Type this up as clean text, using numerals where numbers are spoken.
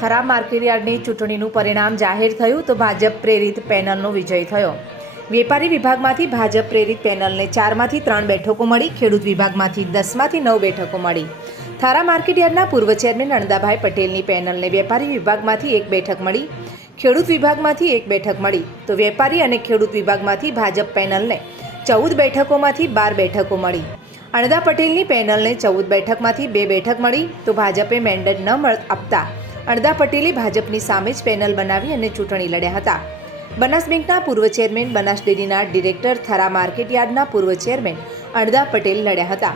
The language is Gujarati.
થરા માર્કેટયાર્ડની ચૂંટણીનું પરિણામ જાહેર થયું તો ભાજપ પ્રેરિત પેનલનો વિજય થયો। વેપારી વિભાગમાંથી ભાજપ પ્રેરિત પેનલને 4માંથી 3 બેઠકો મળી। ખેડૂત વિભાગમાંથી 10માંથી 9 બેઠકો મળી। થરા માર્કેટયાર્ડના પૂર્વ ચેરમેન અણદાભાઈ પટેલની પેનલને વેપારી વિભાગમાંથી 1 બેઠક મળી। ખેડૂત વિભાગમાંથી 1 બેઠક મળી તો વેપારી અને ખેડૂત વિભાગમાંથી ભાજપ પેનલને 14 બેઠકોમાંથી 12 બેઠકો મળી। અણદા પટેલની પેનલને 14 બેઠકમાંથી 2 બેઠક મળી તો ભાજપે મેન્ડેટ ન આપતા અણદા પટેલે ભાજપની સામે જ પેનલ બનાવી અને ચૂંટણી લડ્યા હતા। બનાસ બેંકના પૂર્વ ચેરમેન, બનાસ ડેરીના ડિરેક્ટર, થરા માર્કેટયાર્ડના પૂર્વ ચેરમેન અણદા પટેલ લડ્યા હતા।